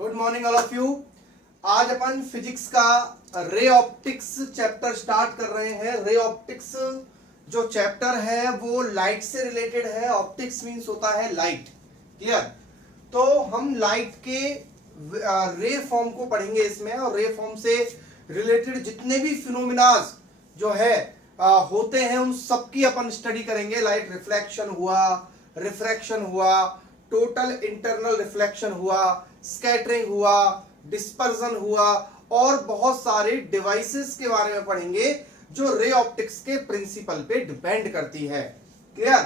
Good morning all of you. आज अपन physics का ray optics chapter start कर रहे हैं। रे ऑप्टिक्स जो चैप्टर है वो लाइट से रिलेटेड है। ऑप्टिक्स मींस होता है लाइट। क्लियर? तो हम लाइट के रे फॉर्म को पढ़ेंगे इसमें, और रे फॉर्म से रिलेटेड जितने भी फिनोमिनाज जो है होते हैं उन सबकी अपन स्टडी करेंगे। लाइट रिफ्लेक्शन हुआ, रिफ्रैक्शन हुआ, टोटल इंटरनल रिफ्लेक्शन हुआ, स्कैटरिंग हुआ, डिस्पर्जन हुआ, और बहुत सारे डिवाइसेस के बारे में पढ़ेंगे जो रे ऑप्टिक्स के प्रिंसिपल पे डिपेंड करती है। क्लियर?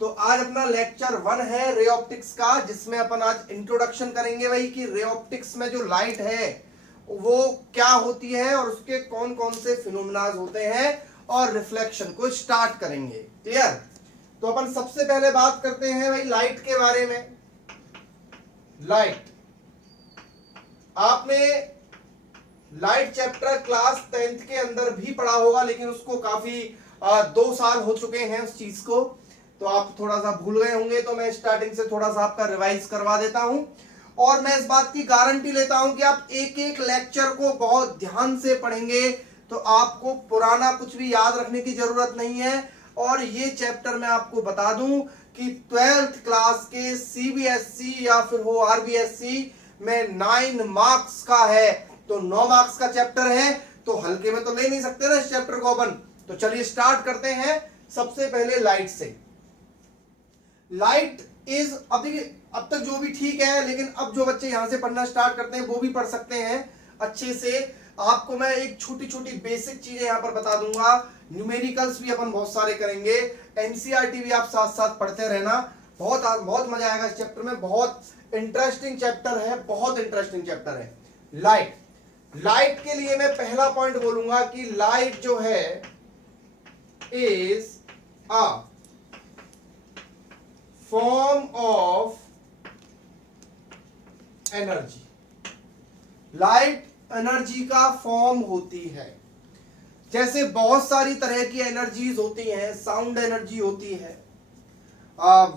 तो आज अपना लेक्चर 1 है रे ऑप्टिक्स का, जिसमें अपन आज इंट्रोडक्शन करेंगे भाई कि रे ऑप्टिक्स में जो लाइट है वो क्या होती है और उसके कौन कौन से फिनोमिनाज होते हैं, और रिफ्लेक्शन को स्टार्ट करेंगे। क्लियर? तो अपन सबसे पहले बात करते हैं भाई लाइट के बारे में। लाइट, आपने लाइट चैप्टर क्लास 10th के अंदर भी पढ़ा होगा, लेकिन उसको काफी 2 साल हो चुके हैं उस चीज को, तो आप थोड़ा सा भूल गए होंगे। तो मैं स्टार्टिंग से थोड़ा सा आपका रिवाइज करवा देता हूं, और मैं इस बात की गारंटी लेता हूं कि आप एक एक लेक्चर को बहुत ध्यान से पढ़ेंगे तो आपको पुराना कुछ भी याद रखने की जरूरत नहीं है। और ये चैप्टर मैं आपको बता दूं कि 12th क्लास के सीबीएसई या फिर हो आरबीएसई में 9 मार्क्स का है, तो 9 मार्क्स का चैप्टर है, तो हल्के में तो ले नहीं सकते ना इस चैप्टर को अपन। तो चलिए स्टार्ट करते हैं सबसे पहले लाइट से। लाइट इज, अब तक जो भी ठीक है, लेकिन अब जो बच्चे यहां से पढ़ना स्टार्ट करते हैं वो भी पढ़ सकते हैं अच्छे से। आपको मैं एक छोटी छोटी बेसिक चीजें यहां पर बता दूंगा। न्यूमेरिकल्स भी अपन बहुत सारे करेंगे, एनसीईआरटी भी आप साथ साथ पढ़ते रहना। बहुत बहुत मजा आएगा इस चैप्टर में। बहुत इंटरेस्टिंग चैप्टर है, बहुत इंटरेस्टिंग चैप्टर है लाइट। लाइट के लिए मैं पहला पॉइंट बोलूंगा कि लाइट जो है is a form of energy. Light energy का फॉर्म होती है। जैसे बहुत सारी तरह की एनर्जीज होती हैं, साउंड एनर्जी होती है,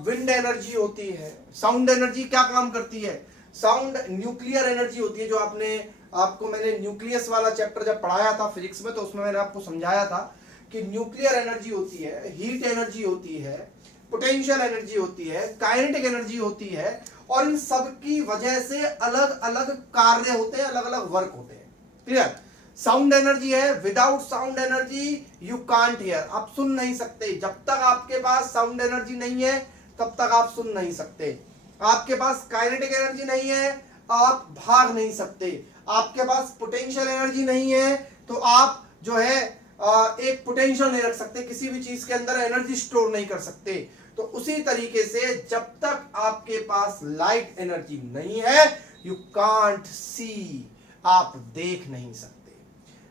विंड एनर्जी होती है। साउंड एनर्जी क्या काम करती है? साउंड न्यूक्लियर एनर्जी होती है, जो आपको मैंने न्यूक्लियस वाला चैप्टर जब पढ़ाया था फिजिक्स में, तो उसमें मैंने आपको समझाया था कि न्यूक्लियर एनर्जी होती है, हीट एनर्जी होती है, पोटेंशियल एनर्जी होती है, काइनेटिक एनर्जी होती है, और इन सब की वजह से अलग अलग कार्य होते हैं, अलग अलग वर्क होते हैं। क्लियर? साउंड एनर्जी है, without sound energy you can't hear, आप सुन नहीं सकते। जब तक आपके पास साउंड एनर्जी नहीं है तब तक आप सुन नहीं सकते। आपके पास काइनेटिक एनर्जी नहीं है, आप भाग नहीं सकते। आपके पास पोटेंशियल एनर्जी नहीं है तो आप जो है एक पोटेंशियल नहीं रख सकते, किसी भी चीज के अंदर एनर्जी स्टोर नहीं कर सकते। तो उसी तरीके से जब तक आपके पास लाइट एनर्जी नहीं है यू कांट सी, आप देख नहीं सकते।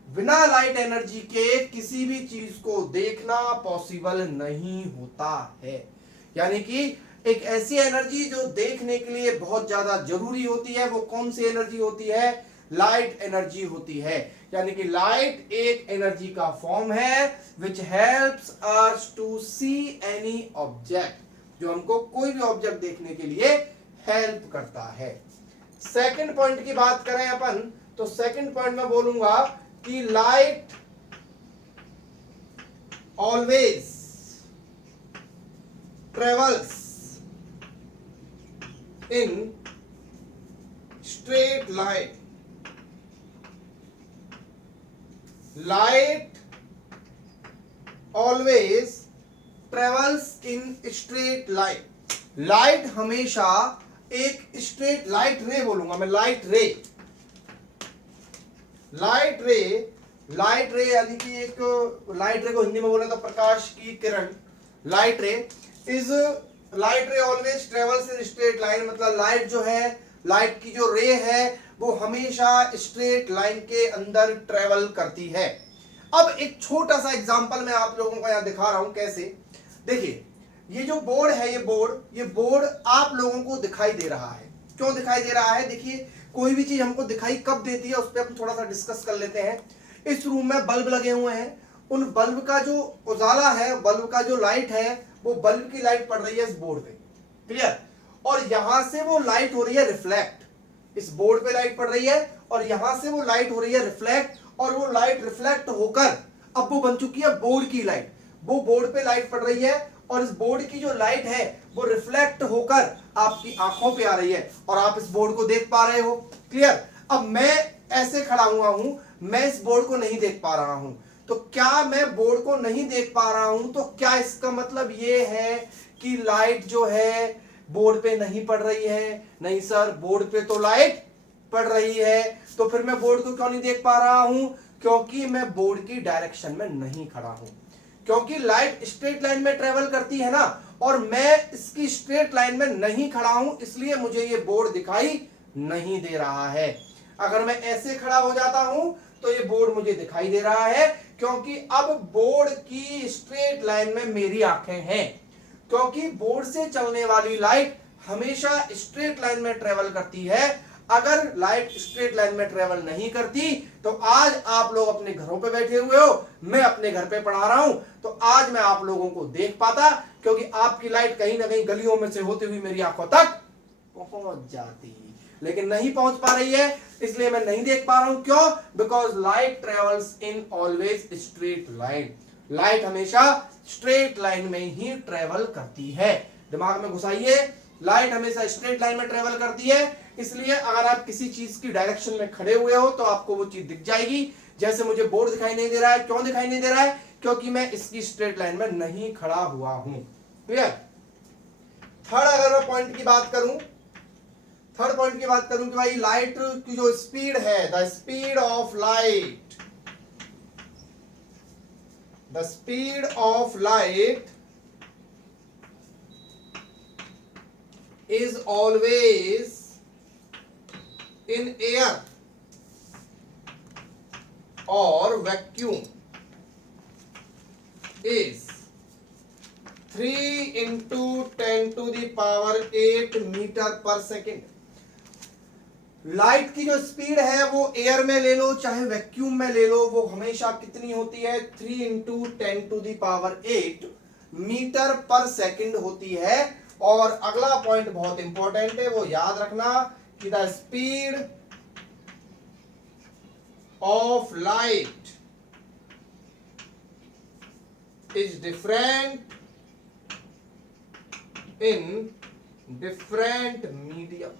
बिना लाइट एनर्जी के किसी भी चीज को देखना पॉसिबल नहीं होता है। यानी कि एक ऐसी एनर्जी जो देखने के लिए बहुत ज्यादा जरूरी होती है, वो कौन सी एनर्जी होती है? लाइट एनर्जी होती है। यानी कि लाइट एक एनर्जी का फॉर्म है which helps us to see any object, जो हमको कोई भी ऑब्जेक्ट देखने के लिए हेल्प करता है। सेकंड पॉइंट की बात करें अपन, तो सेकंड पॉइंट में बोलूंगा कि light always travels in straight line. Light always travels in straight line. Light हमेशा एक स्ट्रेट, लाइट रे बोलूंगा मैं, लाइट रे। लाइट रे यानी कि एक, लाइट रे को हिंदी में बोले तो प्रकाश की किरण। Light ray always travels in straight line, मतलब लाइट जो है, लाइट की जो रे है वो हमेशा स्ट्रेट लाइन के अंदर ट्रेवल करती है। अब एक छोटा सा एग्जांपल मैं आप लोगों को यहां दिखा रहा हूं कैसे। देखिए ये जो बोर्ड है, ये बोर्ड आप लोगों को दिखाई दे रहा है। क्यों दिखाई दे रहा है? देखिए कोई भी चीज हमको दिखाई कब देती है उस पर हम थोड़ा सा डिस्कस कर लेते हैं। इस रूम में बल्ब लगे हुए हैं, उन बल्ब का जो उजाला है, बल्ब का जो लाइट है, वो बल्ब की लाइट पड़ रही है इस बोर्ड पे। क्लियर? और यहां से वो लाइट हो रही है रिफ्लेक्ट। इस बोर्ड पे लाइट पड़ रही है और यहां से वो लाइट हो रही है रिफ्लेक्ट, और वो लाइट रिफ्लेक्ट होकर अब वो बन चुकी है बोर्ड की लाइट। वो बोर्ड पे लाइट पड़ रही है और इस बोर्ड की जो लाइट है वो रिफ्लेक्ट होकर आपकी आंखों पे आ रही है और आप इस बोर्ड को देख पा रहे हो। क्लियर? अब मैं ऐसे खड़ा हुआ हूं, मैं इस बोर्ड को नहीं देख पा रहा हूं, तो क्या मैं बोर्ड को नहीं देख पा रहा हूं तो क्या इसका मतलब ये है कि लाइट जो है बोर्ड पे नहीं पड़ रही है? नहीं सर, बोर्ड पे तो लाइट पड़ रही है। तो फिर मैं बोर्ड को क्यों नहीं देख पा रहा हूं? क्योंकि मैं बोर्ड की डायरेक्शन में नहीं खड़ा हूं, क्योंकि लाइट स्ट्रेट लाइन में ट्रेवल करती है ना, और मैं इसकी स्ट्रेट लाइन में नहीं खड़ा हूं, इसलिए मुझे ये बोर्ड दिखाई नहीं दे रहा है। अगर मैं ऐसे खड़ा हो जाता हूं तो ये बोर्ड मुझे दिखाई दे रहा है, क्योंकि अब बोर्ड की स्ट्रेट लाइन में मेरी आंखें हैं। क्योंकि बोर्ड से चलने वाली लाइट हमेशा स्ट्रेट लाइन में ट्रेवल करती है। अगर लाइट स्ट्रेट लाइन में ट्रेवल नहीं करती तो आज आप लोग अपने घरों पे बैठे हुए हो, मैं अपने घर पे पढ़ा रहा हूं, तो आज मैं आप लोगों को देख पाता, क्योंकि आपकी लाइट कहीं ना कहीं गलियों में से होते हुए मेरी आंखों तक पहुंच जाती, लेकिन नहीं पहुंच पा रही है, इसलिए मैं नहीं देख पा रहा हूं। क्यों? Because light travels in always straight line. Light हमेशा स्ट्रेट लाइन में ही ट्रेवल करती है। दिमाग में घुसाइए, लाइट हमेशा स्ट्रेट लाइन में ट्रेवल करती है, इसलिए अगर आप किसी चीज की डायरेक्शन में खड़े हुए हो तो आपको वो चीज दिख जाएगी। जैसे मुझे बोर्ड दिखाई नहीं दे रहा है, क्यों दिखाई नहीं दे रहा है? क्योंकि मैं इसकी स्ट्रेट लाइन में नहीं खड़ा हुआ हूं। क्लियर? थर्ड अगर मैं पॉइंट की बात करूं, थर्ड पॉइंट की बात करूं कि भाई लाइट की जो स्पीड है, the speed of light, the speed of light is always in air or vacuum is 3 into 10 to the power 8 metre पर सेकेंड। लाइट की जो स्पीड है वो एयर में ले लो चाहे वैक्यूम में ले लो, वो हमेशा कितनी होती है? 3 into 10 to the power 8 metre पर सेकेंड होती है। और अगला पॉइंट बहुत इंपॉर्टेंट है, वो याद रखना कि the speed of light is different in different medium.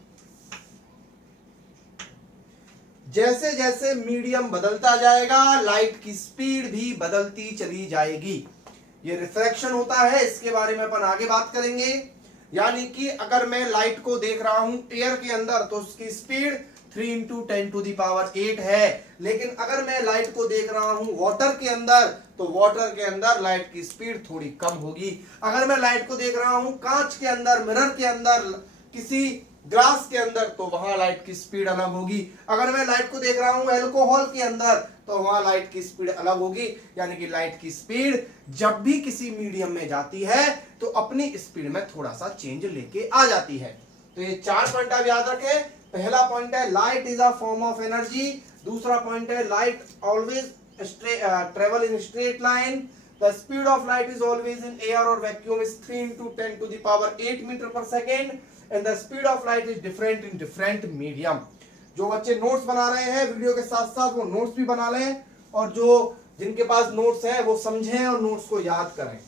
जैसे जैसे मीडियम बदलता जाएगा लाइट की स्पीड भी बदलती चली जाएगी। ये रिफ्रैक्शन होता है, इसके बारे में अपन आगे बात करेंगे। यानी कि अगर मैं लाइट को देख रहा हूं एयर के अंदर तो उसकी speed 3 into 10 to the power 8 है, लेकिन अगर मैं लाइट को देख रहा हूं वाटर के अंदर तो वाटर के अंदर लाइट की स्पीड थोड़ी कम होगी। अगर मैं लाइट को देख रहा हूं कांच के अंदर, मिरर के अंदर, किसी ग्लास के अंदर, तो वहां लाइट की स्पीड अलग होगी। अगर मैं लाइट को देख रहा हूं अल्कोहल के अंदर तो वहां लाइट की स्पीड अलग होगी। यानी कि लाइट की स्पीड जब भी किसी मीडियम में जाती है तो अपनी स्पीड में थोड़ा सा चेंज लेके आ जाती है। तो ये 4 पॉइंट आप याद रखें। पहला पॉइंट है light is a form of energy. दूसरा पॉइंट है light always travel in straight line. The speed of light is always in air or vacuum is 3 into 10 to the power 8 meter per second and the speed of light is different in different medium। जो बच्चे notes बना रहे हैं video के साथ साथ वो notes भी बना लें, और जो जिनके पास नोट्स हैं वो समझें और नोट्स को याद करें।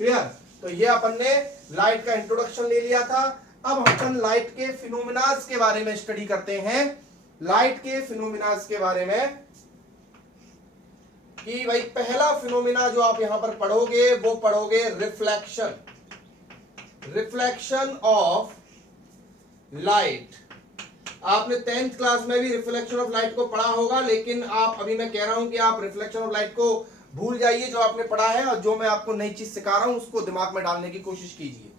क्लियर? तो ये अपन ने लाइट का इंट्रोडक्शन ले लिया था। अब अपन लाइट के फिनोमिनाज के बारे में स्टडी करते हैं। लाइट के फिनोमिनाज के बारे में कि भाई पहला फिनोमिना जो आप यहां पर पढ़ोगे वो पढ़ोगे रिफ्लेक्शन। Reflection of light. आपने 10th क्लास में भी रिफ्लेक्शन ऑफ लाइट को पढ़ा होगा, लेकिन आप अभी मैं कह रहा हूं कि आप रिफ्लेक्शन ऑफ लाइट को भूल जाइए जो आपने पढ़ा है, और जो मैं आपको नई चीज सिखा रहा हूं उसको दिमाग में डालने की कोशिश कीजिए।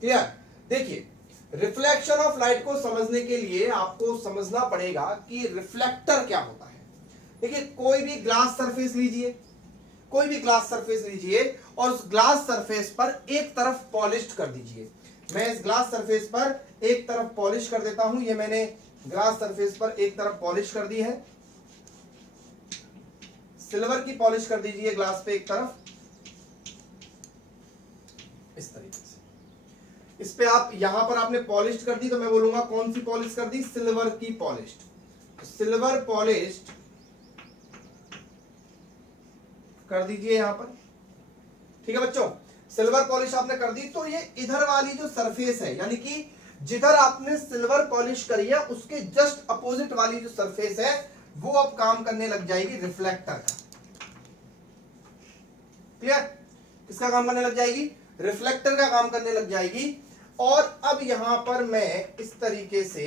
क्लियर? देखिए, रिफ्लेक्शन ऑफ लाइट को समझने के लिए आपको समझना पड़ेगा कि रिफ्लेक्टर क्या होता है। देखिए, कोई भी ग्लास सरफेस लीजिए, कोई भी ग्लास सरफेस लीजिए और उस ग्लास सरफेस पर एक तरफ पॉलिश कर दीजिए। मैं इस ग्लास सरफेस पर एक तरफ पॉलिश कर देता हूं। ये मैंने ग्लास सरफेस पर एक तरफ पॉलिश कर दी है। सिल्वर की पॉलिश कर दीजिए ग्लास पे एक तरफ, इस तरीके से। इस पे आप यहां पर आपने पॉलिश कर दी तो मैं बोलूंगा कौन सी पॉलिश कर दी, सिल्वर की पॉलिश। सिल्वर पॉलिश कर दीजिए यहां पर, ठीक है बच्चों। सिल्वर पॉलिश आपने कर दी तो ये इधर वाली जो सरफेस है, यानी कि जिधर आपने सिल्वर पॉलिश करी है उसके जस्ट अपोजिट वाली जो सरफेस है वो अब काम करने लग जाएगी रिफ्लेक्टर का। क्लियर? किसका काम करने लग जाएगी? रिफ्लेक्टर का काम करने लग जाएगी। और अब यहां पर मैं इस तरीके से,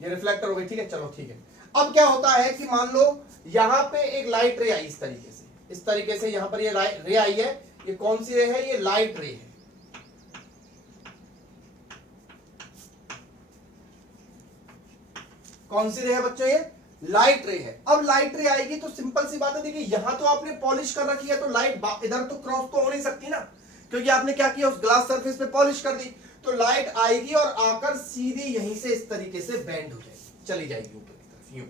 ये रिफ्लेक्टर हो गई, ठीक है, चलो ठीक है। अब क्या होता है कि मान लो यहां पे एक लाइट रे आई, इस तरीके से यहां पर ये रे आई है, ये कौन सी रे है? ये लाइट रे है। कौन सी रे है बच्चों? ये लाइट रे है। अब लाइट रे आएगी तो सिंपल सी बात है, देखिए यहां तो आपने पॉलिश कर रखी है तो लाइट इधर तो क्रॉस तो हो नहीं सकती ना, क्योंकि आपने क्या किया, उस ग्लास सरफेस पे पॉलिश कर दी। तो लाइट आएगी और आकर सीधे यहीं से इस तरीके से बेंड हो जाएगी, चली जाएगी ऊपर की तरफ यूं,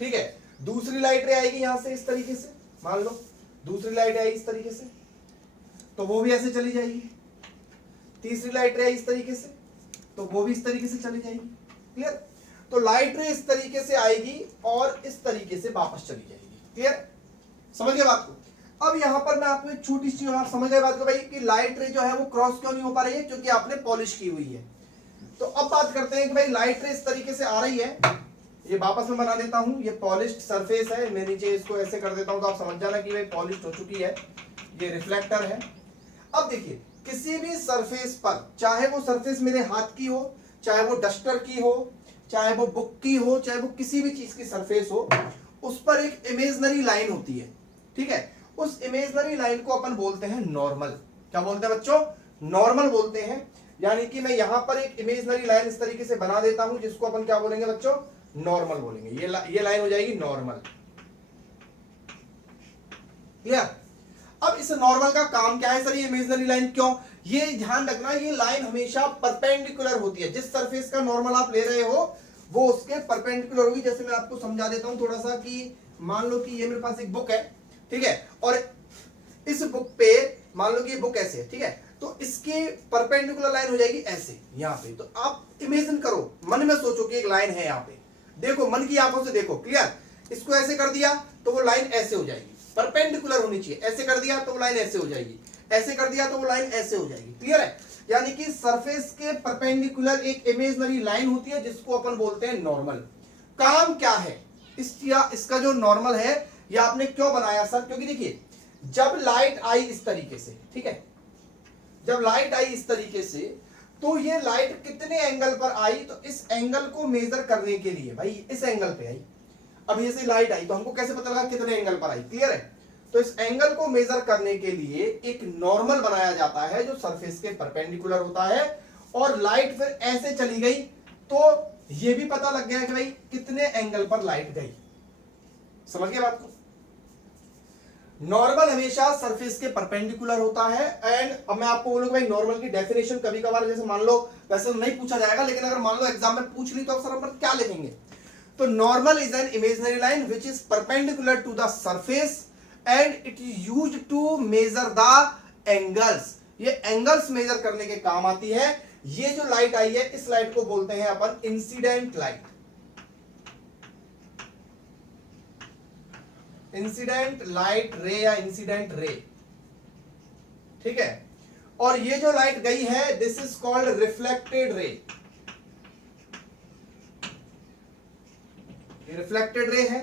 ठीक है। दूसरी लाइट रे आएगी यहां से इस तरीके से, मान लो दूसरी लाइट आई इस तरीके से तो वो भी ऐसे चली जाएगी। तीसरी लाइट रे आई इस तरीके से तो वो भी इस तरीके से चली जाएगी। क्लियर? तो लाइट रे इस तरीके से आएगी और इस तरीके से वापस चली जाएगी। क्लियर? समझ गए बात को? अब यहां पर मैं आपको एक छोटी सी, आप समझ गए बात को भाई कि लाइट रे जो है वो क्रॉस क्यों नहीं हो पा रही है? क्योंकि आपने पॉलिश की हुई है। तो अब बात करते हैं कि भाई लाइट रे इस तरीके से आ रही है, ये वापस में बना देता हूं, ये पॉलिश्ड सरफेस है, मैं नीचे इसको ऐसे कर देता हूं तो आप समझ जाना कि भाई पॉलिश्ड हो चुकी है, ये रिफ्लेक्टर है। अब देखिए किसी भी सरफेस पर, चाहे वो सरफेस मेरे हाथ की हो, चाहे वो डस्टर की हो, चाहे वो बुक की हो, चाहे वो किसी भी चीज की सरफेस हो, उस पर एक इमेजिनरी लाइन होती है, ठीक है। उस इमेजिनरी लाइन को अपन बोलते हैं नॉर्मल। क्या बोलते हैं बच्चों? नॉर्मल बोलते हैं। यानी कि मैं यहां पर एक इमेजिनरी लाइन इस तरीके से बना देता हूं जिसको अपन क्या बोलेंगे बच्चों? नॉर्मल बोलेंगे। ये लाइन हो जाएगी नॉर्मल। क्लियर? अब इस नॉर्मल का काम क्या है? सर ये इमेजिनरी लाइन क्यों? ये ध्यान रखना, ये लाइन हमेशा परपेंडिकुलर होती है। जिस सरफेस का नॉर्मल आप ले रहे हो वो उसके परपेंडिकुलर होगी। जैसे मैं आपको समझा देता हूं थोड़ा सा कि मान लो कि ये मेरे पास एक बुक है, ठीक है, और इस बुक पे मान लो कि ये बुक ऐसे है, ठीक है, तो इसके परपेंडिकुलर लाइन हो जाएगी ऐसे यहां पे। तो आप इमेजिन करो, मन में सोचो कि एक लाइन है यहां पे, देखो मन की आंखों से देखो। क्लियर? इसको ऐसे कर दिया तो वो लाइन ऐसे हो जाएगी, परपेंडिकुलर होनी चाहिए। ऐसे कर दिया तो वो लाइन ऐसे हो जाएगी, ऐसे कर दिया तो वो लाइन ऐसे हो जाएगी। क्लियर है? यानी कि सरफेस के परपेंडिकुलर एक इमेजिनरी लाइन होती है जिसको अपन बोलते हैं नॉर्मल। काम क्या है इसका जो नॉर्मल है, ये आपने क्यों बनाया सर? क्योंकि देखिए जब लाइट आई इस तरीके से, ठीक है, जब लाइट आई इस तरीके से तो ये लाइट कितने एंगल पर आई? तो इस एंगल को मेजर करने के लिए, भाई इस एंगल पे आई। अब ये से लाइट आई तो हमको कैसे पता लगा कितने एंगल पर आई? क्लियर है? तो इस एंगल को मेजर करने के लिए एक नॉर्मल बनाया जाता है जो सरफेस के परपेंडिकुलर होता है। और लाइट फिर ऐसे चली गई तो ये भी पता लग गया कि भाई कितने एंगल पर लाइट गई। समझ गए बात को? नॉर्मल हमेशा सरफेस के परपेंडिकुलर होता है। एंड अब मैं आपको बोलूंगा भाई नॉर्मल की डेफिनेशन कभी कभार, जैसे मान लो, वैसे नहीं पूछा जाएगा लेकिन अगर मान लो एग्जाम में पूछ ली तो सर अपन क्या लिखेंगे? तो normal is an imaginary line which is perpendicular to the surface and it is used to measure the angles. ये एंगल्स मेजर करने के काम आती है। ये जो लाइट आई है इस लाइट को बोलते हैं अपन incident light. Incident light ray या इंसिडेंट रे, ठीक है। और ये जो लाइट गई है this is called reflected ray. ये रिफ्लेक्टेड रे है,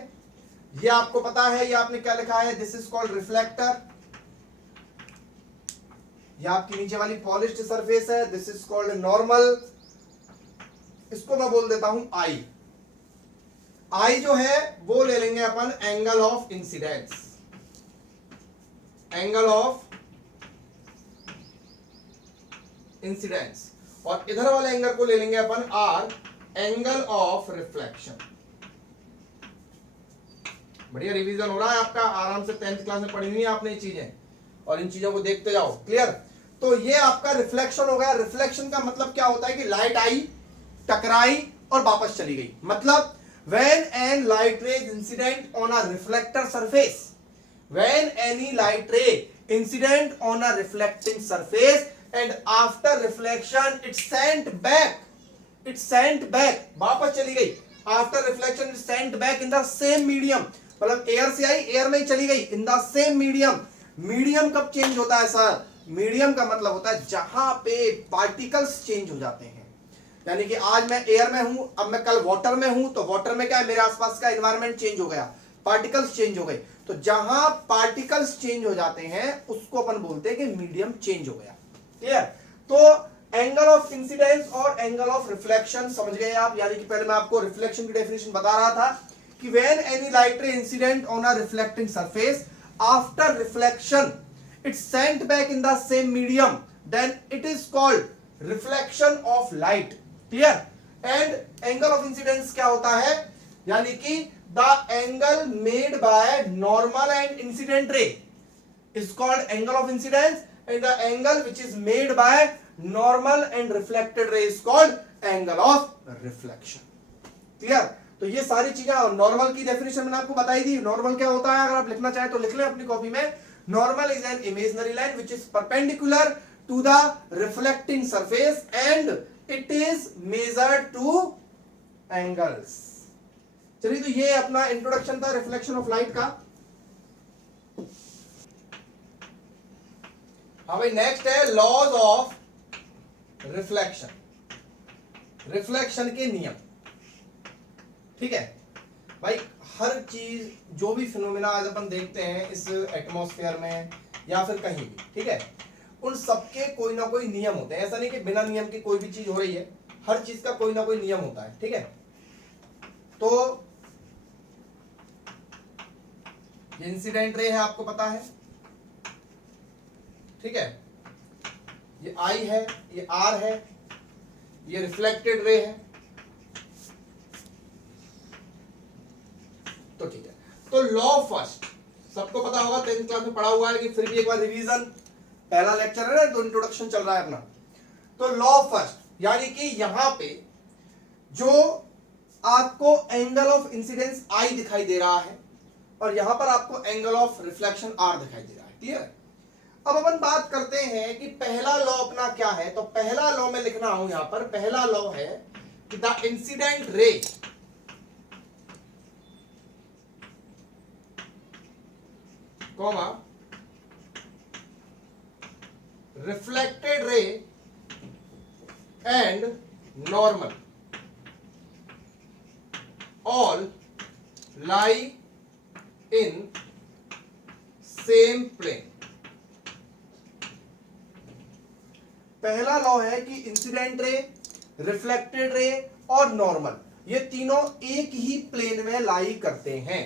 ये आपको पता है, ये आपने क्या लिखा है? This is called reflector. ये आपकी नीचे वाली पॉलिश्ड सरफेस है, दिस इज कॉल्ड नॉर्मल। इसको मैं बोल देता हूं आई। आई जो है वो ले लेंगे अपन angle of incidence, angle of incidence. और इधर वाले एंगल को ले लेंगे अपन आर, एंगल ऑफ रिफ्लेक्शन। बढ़िया रिवीजन हो रहा है आपका, आराम से 10th क्लास में पढ़ी हुई है आपने ये चीजें, और इन चीजों को देखते जाओ। क्लियर? तो ये आपका रिफ्लेक्शन हो गया। रिफ्लेक्शन का मतलब क्या होता है कि लाइट आई, टकराई और वापस चली गई। मतलब when an light ray is incident on a reflector surface, when any light ray incident on a reflecting surface and after reflection it sent back वापस चली गई, after reflection it sent back in the same medium, मतलब air से आई air में चली गई, in the same medium। Medium कब change होता है सर? मीडियम का मतलब होता है जहां पे पार्टिकल्स चेंज हो जाते हैं, यानी कि आज मैं एयर में हूं, अब मैं कल वाटर में हूं, तो वाटर में क्या है, मेरे आसपास का एनवायरनमेंट चेंज हो गया, पार्टिकल्स चेंज हो गए। तो जहां पार्टिकल्स चेंज हो जाते हैं उसको अपन बोलते हैं कि मीडियम चेंज हो गया। क्लियर? तो एंगल ऑफ इंसिडेंस और एंगल ऑफ रिफ्लेक्शन समझ गए आप, यानी कि पहले मैं आपको रिफ्लेक्शन की डेफिनेशन बता रहा था कि when any light ray incident on a reflecting surface after reflection it sent back in the same medium, then it is called reflection of light। clear? and angle of incidence क्या होता है, यानी कि the angle made by normal and incident ray is called angle of incidence and the angle which is made by normal and reflected ray is called angle of reflection। clear? तो ये सारी चीजें, normal की definition मैंने आपको बताई थी। Normal क्या होता है, अगर आप लिखना चाहें तो लिख लें अपनी कॉपी में। Normal is an imaginary line which is perpendicular to the reflecting surface and it is measured to angles। चलिए, तो ये अपना इंट्रोडक्शन था रिफ्लेक्शन ऑफ लाइट का। हाँ भाई, नेक्स्ट है लॉज ऑफ रिफ्लेक्शन, रिफ्लेक्शन के नियम। ठीक है भाई, हर चीज जो भी फिनोमेना आज अपन देखते हैं इस एटमॉस्फेयर में या फिर कहीं भी, ठीक है, उन सबके कोई ना कोई नियम होते हैं। ऐसा नहीं कि बिना नियम के कोई भी चीज हो रही है, हर चीज का कोई ना कोई नियम होता है। ठीक है, तो ये इंसिडेंट रे है, आपको पता है। ठीक है, ये आई है, ये आर है, ये रिफ्लेक्टेड रे है। तो ठीक है, तो लॉ फर्स्ट सबको पता होगा, 10th क्लास में पढ़ा हुआ है, कि फिर भी एक बार रिवीजन, पहला लेक्चर है ना, तो इंट्रोडक्शन चल रहा है अपना। तो लॉ फर्स्ट, यानी कि यहां पे जो आपको एंगल ऑफ इंसिडेंस आई दिखाई दे रहा है और यहां पर आपको एंगल ऑफ रिफ्लेक्शन आर दिखाई दे रहा है। क्लियर? अब अपन बात करते हैं कि पहला लॉ अपना क्या है। तो पहला लॉ में लिखना हूं, यहां पर पहला लॉ है कि the incident ray comma reflected ray and normal all lie in same plane। पहला लॉ है कि इंसिडेंट रे, रिफ्लेक्टेड रे और नॉर्मल, ये तीनों एक ही प्लेन में लाई करते हैं।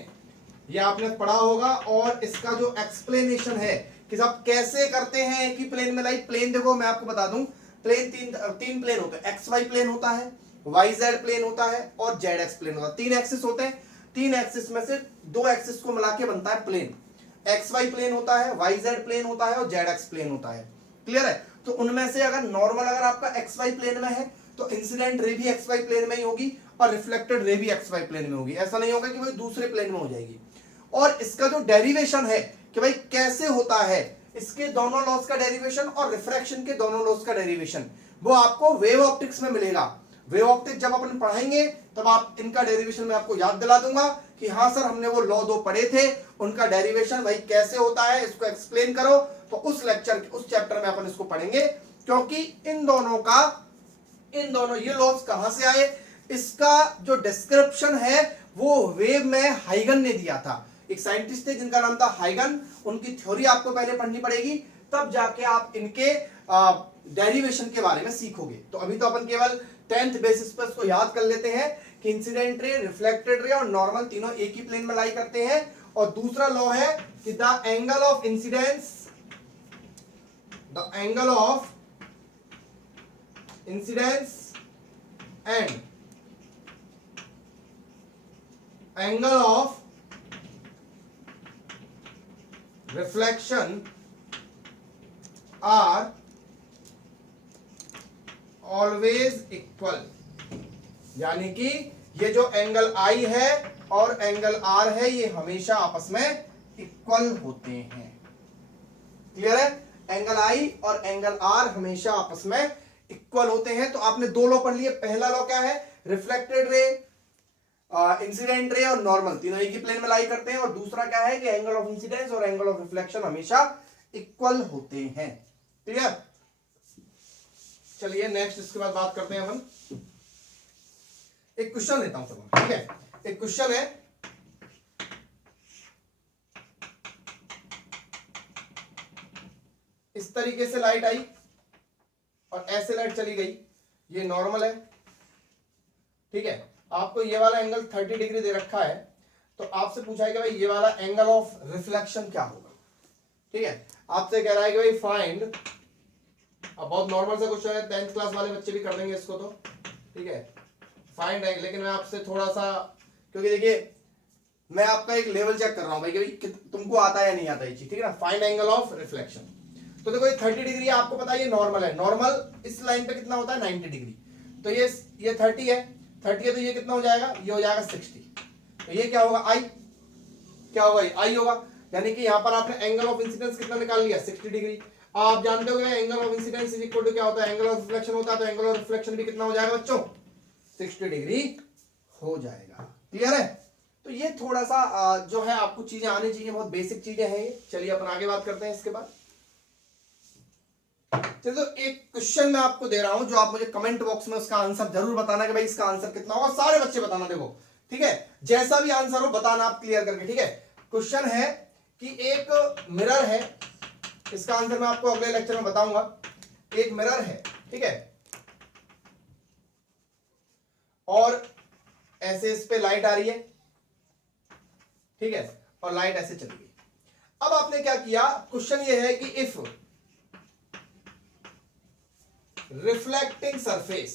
ये आपने पढ़ा होगा। और इसका जो एक्सप्लेनेशन है कि सब कैसे करते हैं एक ही प्लेन में लाई। प्लेन देखो, मैं आपको बता दूं, प्लेन तीन प्लेन होते हैं। एक्स वाई प्लेन होता है, वाई जेड प्लेन होता है और जेड एक्स प्लेन होता है। तीन एक्सिस होते हैं। तीन एक्सिस में से दो एक्सिस को मिला के बनता है प्लेन। एक्स वाई प्लेन होता है, वाई जेड प्लेन होता है और जेड एक्स प्लेन होता है। क्लियर है? तो उनमें से अगर नॉर्मल अगर आपका एक्स वाई प्लेन में है तो इंसिडेंट रे भी एक्स वाई प्लेन में ही होगी और रिफ्लेक्टेड रे भी एक्स वाई प्लेन में होगी। ऐसा नहीं होगा कि भाई दूसरे प्लेन में हो जाएगी। और इसका जो डेरिवेशन है कि भाई कैसे होता है, इसके दोनों लॉस का डेरिवेशन और रिफ्रैक्शन के दोनों लॉस का डेरिवेशन, वो आपको वेव ऑप्टिक्स में मिलेगा। वेव ऑप्टिक्स जब अपन पढ़ाएंगे तब आप इनका डेरिवेशन में आपको याद दिला दूंगा कि हाँ सर हमने वो लॉ दो पढ़े थे, उनका डेरिवेशन भाई कैसे होता है, इसको एक्सप्लेन करो। तो उस चैप्टर में अपन इसको पढ़ेंगे, क्योंकि इन दोनों ये लॉस कहां से आए, इसका जो डिस्क्रिप्शन है वो वेव में हाइगन ने दिया था। एक साइंटिस्ट थे जिनका नाम था हाइगन, उनकी थ्योरी आपको पहले पढ़नी पड़ेगी, तब जाके आप इनके डेरिवेशन के बारे में सीखोगे। तो अभी तो अपन केवल 10th बेसिस पर इसको याद कर लेते हैं कि इंसिडेंट रे, रिफ्लेक्टेड रे और नॉर्मल तीनों एक ही प्लेन में लाई करते हैं। और दूसरा लॉ है कि the angle of incidence, the angle of incidence and angle of reflection are always equal. यानी कि ये जो एंगल आई है और एंगल आर है ये हमेशा आपस में इक्वल होते हैं। क्लियर है? एंगल आई और एंगल आर हमेशा आपस में इक्वल होते हैं। तो आपने दो लॉ पढ़ लिए। पहला लॉ क्या है? रिफ्लेक्टेड रे, इंसिडेंट रे और नॉर्मल तीनों एक ही प्लेन में लाई करते हैं। और दूसरा क्या है कि एंगल ऑफ इंसिडेंस और एंगल ऑफ रिफ्लेक्शन हमेशा इक्वल होते हैं। क्लियर? चलिए नेक्स्ट इसके बाद बात करते हैं अपन। एक क्वेश्चन लेता हूं सब, ठीक है? एक क्वेश्चन है, इस तरीके से लाइट आई और ऐसे लाइट चली गई, ये नॉर्मल है, ठीक है? आपको ये वाला एंगल 30 डिग्री दे रखा है, तो आपसे पूछा है कि भाई ये वाला एंगल ऑफ रिफ्लेक्शन क्या होगा, ठीक है? आपसे कह रहा है कि भाई फाइंड, अब बहुत नॉर्मल सा क्वेश्चन है, 10th क्लास वाले बच्चे भी कर देंगे इसको, तो ठीक है? फाइंड एंगल, लेकिन मैं आपसे थोड़ा सा, क्योंकि देखिए मैं आपका एक लेवल चेक कर रहा हूं भाई कि तुमको आता है या नहीं आता ये चीज, ठीक है ना? Find angle of reflection. तो देखो ये 30 डिग्री आपको पता है, ये नॉर्मल है। नॉर्मल इस लाइन पे कितना होता है? 90 डिग्री। तो ये 30 है, 30 है, तो ये कितना हो जाएगा? ये हो जाएगा 60। तो ये क्या होगा? आई। क्या होगा? आई होगा। यानी कि यहां पर आपने एंगल ऑफ इंसिडेंस कितना निकाल लिया? 60 डिग्री। आप जानते हो angle of incidence is equal to क्या होता है? एंगल ऑफ रिफ्लेक्शन होता है। तो एंगल ऑफ रिफ्लेक्शन भी कितना हो जाएगा बच्चों? 60 डिग्री हो जाएगा। क्लियर है? तो ये थोड़ा सा जो है आपको चीजें आनी चाहिए, बहुत बेसिक चीजें हैं ये। चलिए अपन आगे बात करते हैं इसके बाद। चलिए तो एक क्वेश्चन मैं आपको दे रहा हूं, जो आप मुझे कमेंट बॉक्स में उसका आंसर जरूर बताना कि भाई इसका आंसर कितना होगा। सारे बच्चे बताना, देखो, ठीक है? जैसा भी आंसर हो बताना आप क्लियर करके, ठीक है? क्वेश्चन है कि एक मिरर है, इसका आंसर मैं आपको अगले लेक्चर में बताऊंगा। एक मिरर है, ठीक है? और ऐसे इस पे लाइट आ रही है, ठीक है? और लाइट ऐसे चली गई। अब आपने क्या किया? क्वेश्चन ये है कि if reflecting surface,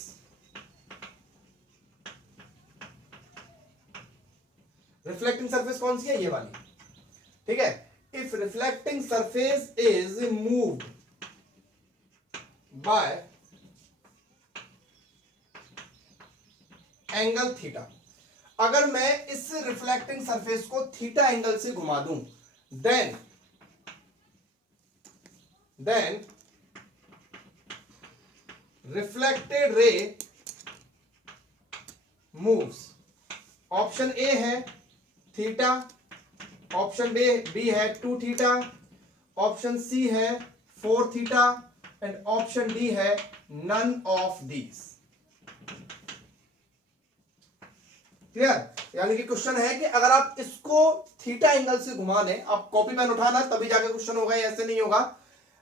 reflecting surface कौन सी है? ये वाली, ठीक है? If reflecting surface is moved by angle theta, अगर मैं इस रिफ्लेक्टिंग सरफेस को थीटा एंगल से घुमा दूं, then reflected ray moves. Option A है थीटा, ऑप्शन बी है 2 थीटा, ऑप्शन सी है 4 थीटा एंड ऑप्शन डी है नन ऑफ दीज। क्लियर? यानी कि क्वेश्चन है कि अगर आप इसको थीटा एंगल से घुमा दें, आप कॉपी पेन उठाना तभी जाके क्वेश्चन होगा, ऐसे नहीं होगा।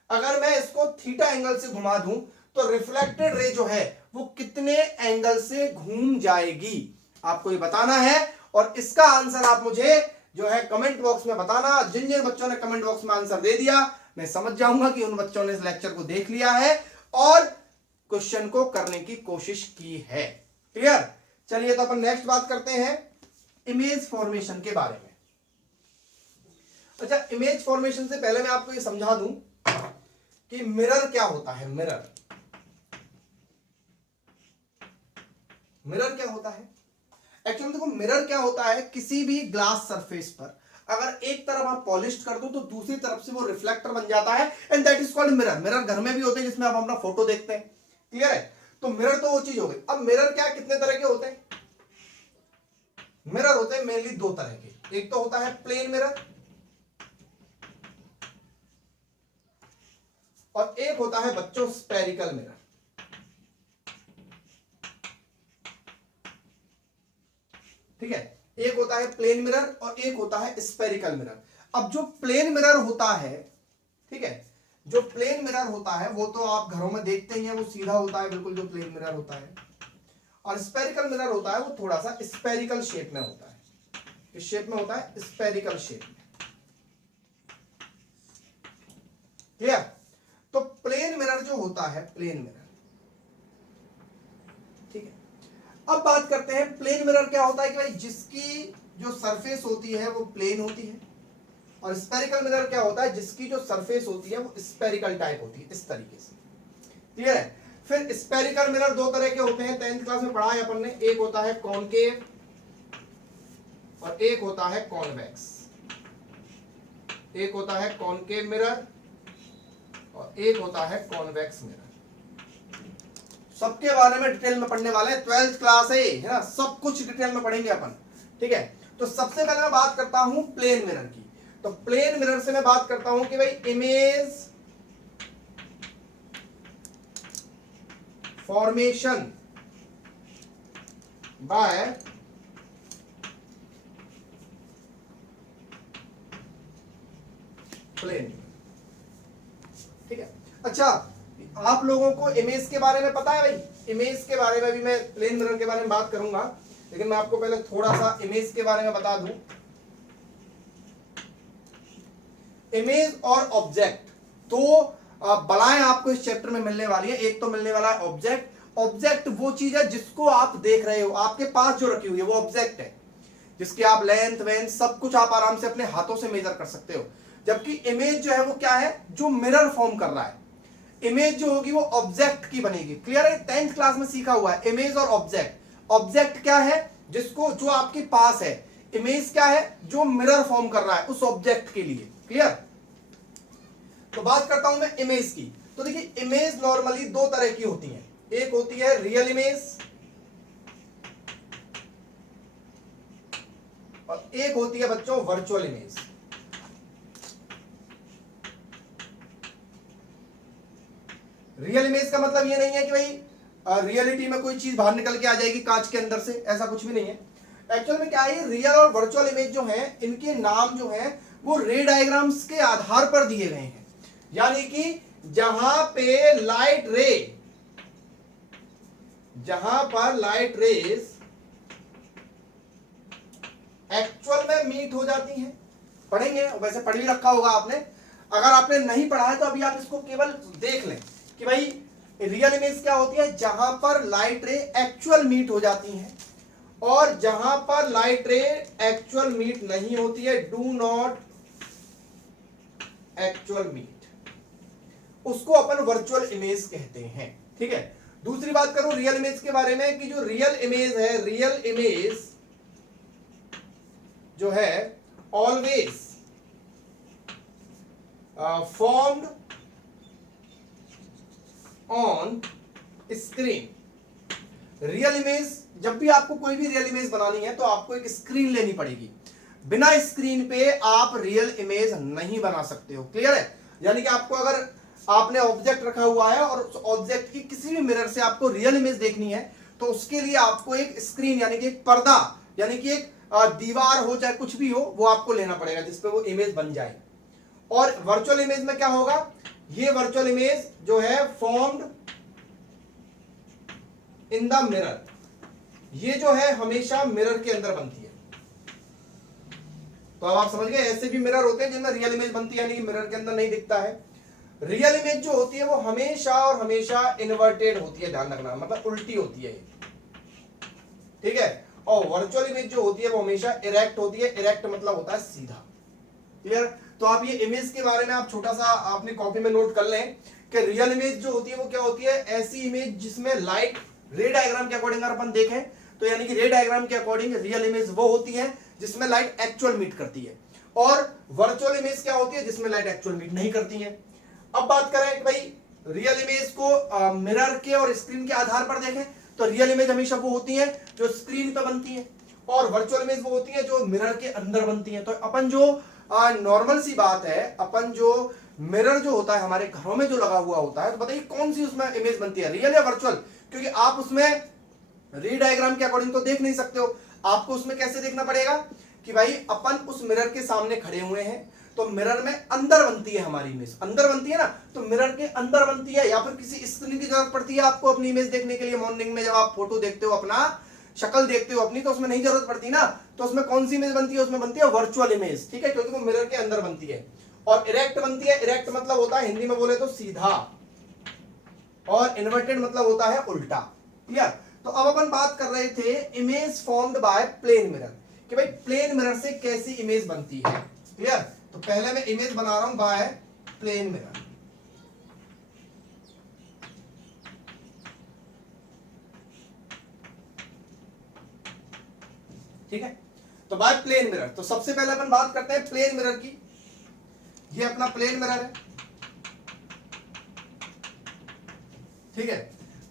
अगर मैं इसको थीटा एंगल से घुमा दूं तो रिफ्लेक्टेड रे जो है वो कितने एंगल से घूम जाएगी, आपको ये बताना है। और इसका आंसर आप मुझे जो है कमेंट बॉक्स में बताना। जिन जिन बच्चों ने कमेंट बॉक्स में आंसर दे दिया, मैं समझ जाऊंगा कि उन बच्चों ने इस लेक्चर को देख लिया है और क्वेश्चन को करने की कोशिश की है। क्लियर? चलिए तो अपन नेक्स्ट बात करते हैं इमेज फॉर्मेशन के बारे में। अच्छा, इमेज फॉर्मेशन से पहले मैं आपको ये समझा दूं कि मिरर क्या होता है। मिरर क्या होता है? एक्चुअली देखो, मिरर क्या होता है, किसी भी ग्लास सरफेस पर अगर एक तरफ आप पॉलिश कर दो तो दूसरी तरफ से वो रिफ्लेक्टर बन जाता है, and that is called mirror. Mirror घर में भी होते हैं जिसमें आप अपना फोटो देखते हैं। क्लियर है? तो मिरर तो वो चीज हो गई। अब मिरर क्या, कितने तरह के होते हैं? मिरर होते हैं मेनली 2 तरह के। एक तो होता है प्लेन मिरर और एक होता है बच्चों स्फेरिकल मिरर। ठीक है? एक होता है प्लेन मिरर और एक होता है स्फेरिकल मिरर। अब जो प्लेन मिरर होता है, ठीक है, जो प्लेन मिरर होता है वो तो आप घरों में देखते ही हैं, वो सीधा होता है बिल्कुल, जो प्लेन मिरर होता है। और स्फेरिकल मिरर होता है वो थोड़ा सा स्फेरिकल शेप में होता है। किस शेप में होता है? स्फेरिकल शेप में। क्लियर? तो प्लेन मिरर जो होता है, प्लेन मिरर, ठीक है। अब बात करते हैं प्लेन मिरर क्या होता है कि भाई जिसकी जो सरफेस होती है वो प्लेन होती है, और स्फेरिकल मिरर क्या होता है जिसकी जो सरफेस होती है वो स्फेरिकल टाइप होती है, इस तरीके से। क्लियर है? फिर स्फेरिकल मिरर 2 तरह के होते हैं, 10th क्लास में पढ़ा है अपन ने। एक होता है कॉनकेव और एक होता है कॉन्वेक्स। एक होता है कॉनकेव मिरर और एक होता है कॉन्वेक्स मिरर। सबके बारे में डिटेल में पढ़ने वाले हैं, 12th क्लास है ना, सब कुछ डिटेल में पढ़ेंगे अपन, ठीक है। तो सबसे पहले मैं बात करता हूं प्लेन मिरर की। तो प्लेन मिरर से मैं बात करता हूं कि भाई इमेज फॉर्मेशन बाय प्लेन, ठीक है। अच्छा, आप लोगों को इमेज के बारे में पता है भाई, इमेज के बारे में भी मैं प्लेन मिरर के बारे में बात करूंगा, लेकिन मैं आपको पहले थोड़ा सा इमेज के बारे में बता दूं। इमेज और ऑब्जेक्ट, दो बलाएं आपको इस चैप्टर में मिलने वाली है। एक तो मिलने वाला है ऑब्जेक्ट। ऑब्जेक्ट वो चीज है जिसको आप देख रहे हो, आपके पास जो रखी हुई है वो ऑब्जेक्ट है, जिसकी आप लेंथ वेंथ सब कुछ आप आराम से अपने हाथों से मेजर कर सकते हो। जबकि इमेज जो है वो क्या है, जो मिरर फॉर्म कर रहा है। इमेज जो होगी वो ऑब्जेक्ट की बनेगी। क्लियर है, 10th क्लास में सीखा हुआ है इमेज और ऑब्जेक्ट। ऑब्जेक्ट क्या है, जिसको जो आपके पास है। इमेज क्या है, जो मिरर फॉर्म कर रहा है उस ऑब्जेक्ट के लिए। क्लियर। तो बात करता हूं मैं इमेज की। तो देखिए, इमेज नॉर्मली दो तरह की होती है। एक होती है रियल इमेज और एक होती है बच्चों वर्चुअल इमेज। रियल इमेज का मतलब ये नहीं है कि भाई रियलिटी में कोई चीज बाहर निकल के आ जाएगी कांच के अंदर से, ऐसा कुछ भी नहीं है। एक्चुअल में क्या है, रियल और वर्चुअल इमेज जो है, इनके नाम जो है वो रे डायग्राम्स के आधार पर दिए गए हैं। यानी कि जहां पर लाइट रेज एक्चुअल में मीट हो जाती हैं। पढ़ेंगे, वैसे पढ़ भी रखा होगा आपने। अगर आपने नहीं पढ़ा है तो अभी आप इसको केवल देख लें कि भाई रियल इमेज क्या होती है, जहां पर लाइट रे एक्चुअल मीट हो जाती हैं, और जहां पर लाइट रे एक्चुअल मीट नहीं होती है, डू नॉट एक्चुअल मीट, उसको अपन वर्चुअल इमेज कहते हैं। ठीक है। दूसरी बात करूं रियल इमेज के बारे में, कि जो रियल इमेज है, रियल इमेज जो है always formed on screen. Real image, जब भी आपको कोई भी रियल इमेज बनानी है तो आपको एक स्क्रीन लेनी पड़ेगी। बिना स्क्रीन पे आप रियल इमेज नहीं बना सकते हो। क्लियर है। यानी कि आपको, अगर आपने ऑब्जेक्ट रखा हुआ है और उस ऑब्जेक्ट की किसी भी मिरर से आपको रियल इमेज देखनी है, तो उसके लिए आपको एक स्क्रीन यानी कि एक पर्दा, यानी कि एक दीवार हो चाहे कुछ भी हो, वो आपको लेना पड़ेगा जिसपे वो इमेज बन जाए। और वर्चुअल इमेज में क्या होगा, ये वर्चुअल इमेज जो है फॉर्म्ड इन द मिरर, ये जो है हमेशा मिरर के अंदर बनती है। तो अब आप समझ गए, ऐसे भी मिरर होते हैं जिनमें रियल इमेज बनती है, यानी कि मिरर के अंदर नहीं दिखता है। रियल इमेज जो होती है वो हमेशा और हमेशा इन्वर्टेड होती है, ध्यान रखना, मतलब उल्टी होती है। ठीक है। और वर्चुअल इमेज जो होती है वो हमेशा इरेक्ट होती है। इरेक्ट मतलब होता है सीधा। क्लियर। तो आप ये इमेज के बारे में आप छोटा सा अपनी कॉपी में नोट कर लें कि रियल इमेज जो होती है वो क्या होती है, ऐसी इमेज जिसमें लाइट रे डायग्राम के अकॉर्डिंग अगर अपन देखें तो, यानी कि रे डायग्राम के अकॉर्डिंग रियल इमेज वो होती है जिसमें लाइट एक्चुअल मीट करती है, और वर्चुअल इमेज क्या होती है, जिसमें लाइट एक्चुअल मीट नहीं करती है। अब बात करें कि भाई रियल इमेज को मिरर के और स्क्रीन के आधार पर देखें तो रियल इमेज हमेशा वो होती है जो स्क्रीन पर बनती है, और वर्चुअल इमेज वो होती है जो मिरर के अंदर बनती है। तो अपन जो नॉर्मल सी बात है, अपन जो मिरर जो होता है हमारे घरों में जो लगा हुआ होता है, तो बताइए कौन सी उसमें इमेज बनती है, रियल या वर्चुअल? क्योंकि आप उसमें रे डायग्राम के अकॉर्डिंग तो देख नहीं सकते हो। आपको उसमें कैसे देखना पड़ेगा कि भाई अपन उस मिरर के सामने खड़े हुए हैं, तो मिरर में अंदर बनती है हमारी इमेज, अंदर बनती है ना, तो मिरर के अंदर बनती है, या फिर किसी स्क्रीन की जरूरत पड़ती है आपको अपनी इमेज देखने के लिए। मॉर्निंग में जब आप फोटो देखते हो, अपना शक्ल देखते हो अपनी, तो उसमें नहीं जरूरत पड़ती ना, तो उसमें कौन सी इमेज बनती है, उसमें बनती है वर्चुअल इमेज। ठीक है, क्योंकि वो मिरर के अंदर बनती है। और इरेक्ट बनती है, इरेक्ट मतलब होता है हिंदी में बोले तो सीधा, और इन्वर्टेड मतलब होता है उल्टा। क्लियर। तो अब अपन बात कर रहे थे image formed by plane mirror, कि भाई प्लेन मिरर से कैसी इमेज बनती है। क्लियर। तो पहले मैं इमेज बना रहा हूं बाय प्लेन मिरर। ठीक है। तो बाय प्लेन मिरर, तो सबसे पहले अपन बात करते हैं प्लेन मिरर की। ये अपना प्लेन मिरर है। ठीक है।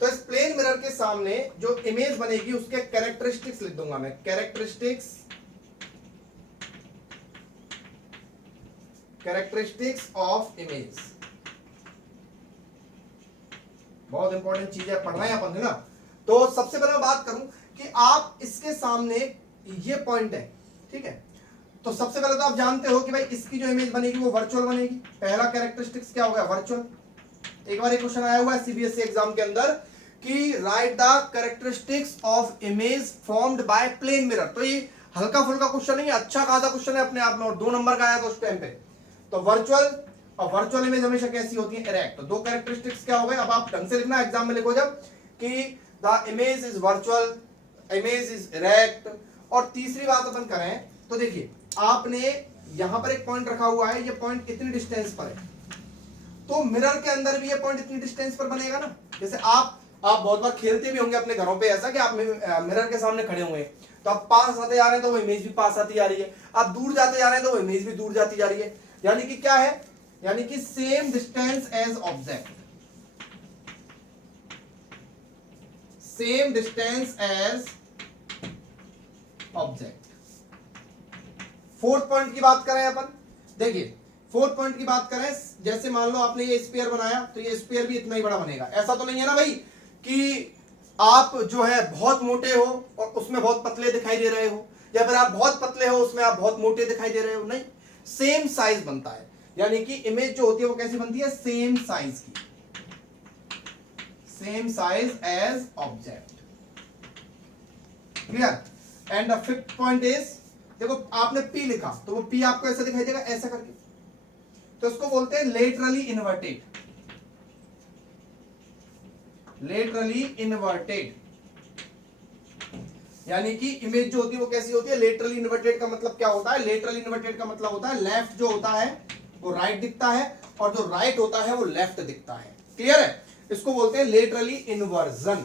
तो इस प्लेन मिरर के सामने जो इमेज बनेगी उसके कैरेक्टरिस्टिक्स लिख दूंगा मैं, कैरेक्टरिस्टिक्स ऑफ इमेज। बहुत इंपॉर्टेंट चीज है, पढ़ना है अपन, है ना। तो सबसे पहले मैं बात करूं कि आप इसके सामने ये पॉइंट है, ठीक है। तो सबसे पहले तो आप जानते हो कि भाई इसकी जो इमेज बनेगी वो वर्चुअल बनेगी। पहला कैरेक्टरिस्टिक्स क्या होगा, वर्चुअल। एक बार एक क्वेश्चन आया हुआ है सीबीएसई एग्जाम के अंदर कि write the characteristics of image formed by plane mirror. तो ये हल्का फुल्का क्वेश्चन नहीं है, अच्छा खासा क्वेश्चन है अपने आप में, और 2 नंबर का आया था उस टाइम पे। तो वर्चुअल और वर्चुअल इमेज हमेशा कैसी होती है, इरेक्ट। तो 2 कैरेक्टरिस्टिक्स क्या हो गए, अब आप ढंग से लिखना एग्जाम में लिखो जब कि the image is virtual, image is erect. और तीसरी बात अपन करें तो देखिए आपने यहां पर एक पॉइंट रखा हुआ है, ये पॉइंट इतनी डिस्टेंस पर है, तो मिरर के अंदर भी ये पॉइंट इतनी डिस्टेंस पर बनेगा ना। जैसे आप बहुत बार खेलते भी होंगे अपने घरों पे ऐसा कि आप मिरर के सामने खड़े हुए हैं, तो आप पास आते जा रहे हैं तो वो इमेज भी पास आती जा रही है, आप दूर जाते जा रहे हैं तो वो इमेज भी दूर जाती जा रही है। यानी कि क्या है, यानी कि same distance as object, same distance as object. Fourth point की बात करें अपन, देखिए फोर्थ पॉइंट की बात करें, जैसे मान लो आपने ये स्फीयर बनाया तो ये स्फीयर भी इतना ही बड़ा बनेगा। ऐसा तो नहीं है ना भाई कि आप जो है बहुत मोटे हो और उसमें बहुत पतले दिखाई दे रहे हो, या फिर आप बहुत पतले हो उसमें आप बहुत मोटे दिखाई दे रहे हो, नहीं, सेम साइज बनता है। यानी कि इमेज जो होती है वो कैसी बनती है, सेम साइज की, same size as object. Clear. And the fifth point is, देखो आपने P लिखा तो वो P आपको ऐसा दिखाई देगा, ऐसा करके, तो इसको बोलते हैं लेटरली इन्वर्टेड, लेटरली इन्वर्टेड। यानी कि इमेज जो होती है वो कैसी होती है, लेटरली इन्वर्टेड। का मतलब क्या होता है, लेटरली इन्वर्टेड का मतलब होता है लेफ्ट जो होता है वो राइट दिखता है और जो राइट होता है वो लेफ्ट दिखता है। क्लियर है, इसको बोलते हैं लेटरली इन्वर्जन।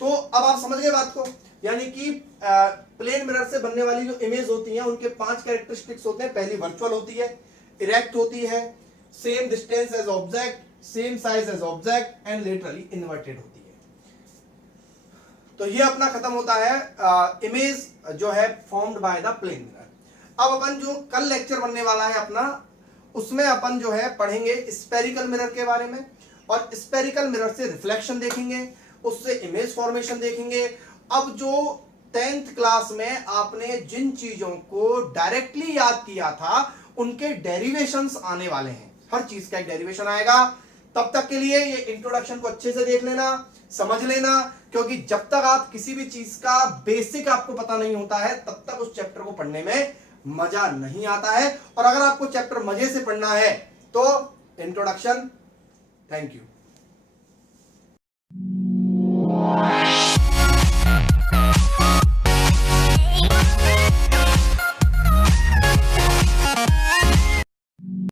तो अब आप समझ गए बात को। यानी कि प्लेन मिरर से बनने वाली जो इमेज होती है उनके 5 कैरेक्टरिस्टिक्स होते हैं। पहली वर्चुअल होती है, इरेक्ट होती है, same distance as object, same size as object and laterally inverted होती है। तो ये अपना खत्म होता है इमेज जो है formed by the plane mirror. अब अपन जो कल लेक्चर बनने वाला है अपना, उसमें अपन जो है पढ़ेंगे स्फेरिकल मिरर के बारे में, और स्फेरिकल मिरर से रिफ्लेक्शन देखेंगे, उससे इमेज फॉर्मेशन देखेंगे। अब जो 10th क्लास में आपने जिन चीजों को डायरेक्टली याद किया था उनके डेरिवेशंस आने वाले हैं, हर चीज का एक डेरिवेशन आएगा। तब तक के लिए ये इंट्रोडक्शन को अच्छे से देख लेना, समझ लेना, क्योंकि जब तक आप किसी भी चीज का बेसिक आपको पता नहीं होता है तब तक उस चैप्टर को पढ़ने में मजा नहीं आता है। और अगर आपको चैप्टर मजे से पढ़ना है तो इंट्रोडक्शन। Thank you.